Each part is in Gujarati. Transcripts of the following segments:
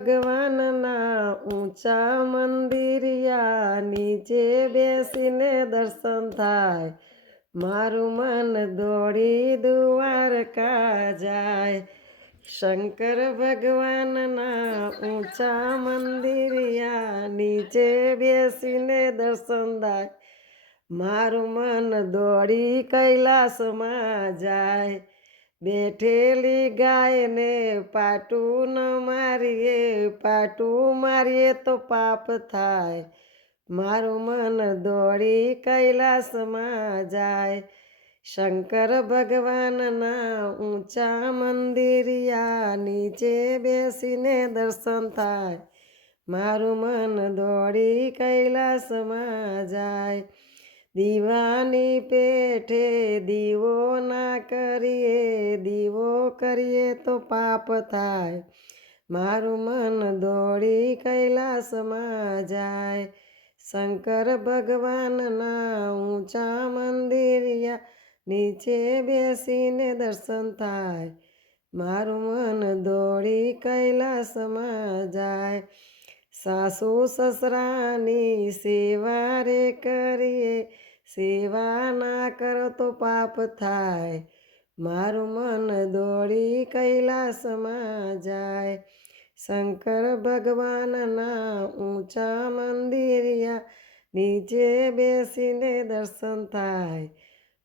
ભગવાનના ઊંચા મંદિરિયા નીચે બેસીને દર્શન થાય, મારું મન દોડી દ્વારકા જાય. શંકર ભગવાનના ઊંચા મંદિરિયા નીચે બેસીને દર્શન થાય, મારું મન દોડી કૈલાસમાં જાય. બેઠેલી ગાયને પાટું ન મારીએ, પાટું મારીએ તો પાપ થાય, મારું મન દોડી કૈલાસમાં જાય. શંકર ભગવાનના ઊંચા મંદિરિયા નીચે બેસીને દર્શન થાય, મારું મન દોડી કૈલાસમાં જાય. દીવાની પેઠે દીવો ના કરીએ, દીવો કરીએ તો પાપ થાય, મારું મન દોડી કૈલાસમાં જાય. શંકર ભગવાનના ઊંચા મંદિરિયા નીચે બેસીને દર્શન થાય, મારું મન દોડી કૈલાસમાં જાય. સાસુ સસરાની સેવા રે કરીએ, સેવા ના કરો તો પાપ થાય, મારું મન દોડી કૈલાસમાં જાય. શંકર ભગવાનના ઊંચા મંદિરિયા નીચે બેસીને દર્શન થાય,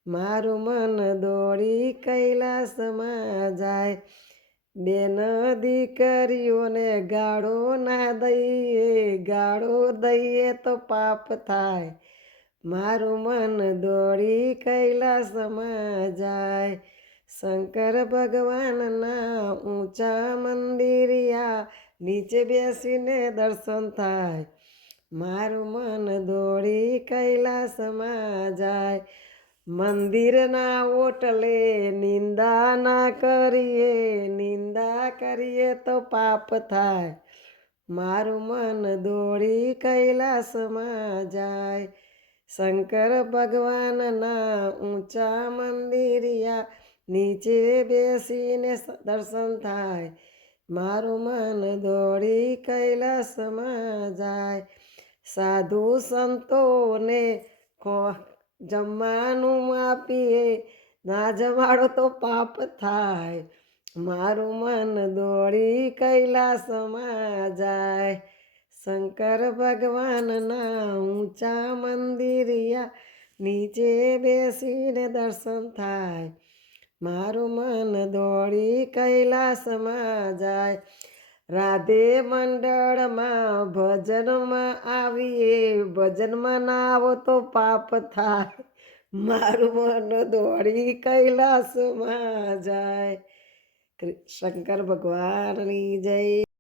મારું મન દોડી કૈલાસમાં જાય. બેન દીકરીઓને ગાળો ના દઈએ, ગાળો દઈએ તો પાપ થાય, મારું મન દોડી કૈલાસમાં જાય. શંકર ભગવાનના ઊંચા મંદિરિયા નીચે બેસીને દર્શન થાય, મારું મન દોડી કૈલાસમાં જાય. મંદિરના ઓટલે નિંદા ના કરીએ, નિંદા કરીએ તો પાપ થાય, મારું મન દોડી કૈલાસમાં જાય. શંકર ભગવાનના ઊંચા મંદિરિયા નીચે બેસીને દર્શન થાય, મારું મન દોડી કૈલાસમાં જાય. સાધુ સંતોને જમવાનું આપીએ, ના જમાડો તો પાપ થાય, મારું મન દોડી કૈલાસમાં જાય. શંકર ભગવાનના ઊંચા મંદિરિયા નીચે બેસીને દર્શન થાય, મારું મન દોડી કૈલાસમાં જાય. રાધે મંડળમાં ભજનમાં આવીએ, ભજનમાં ના આવો તો પાપ થાય, મારું મન દોડી કૈલાસમાં જાય. શંકર ભગવાનની જય.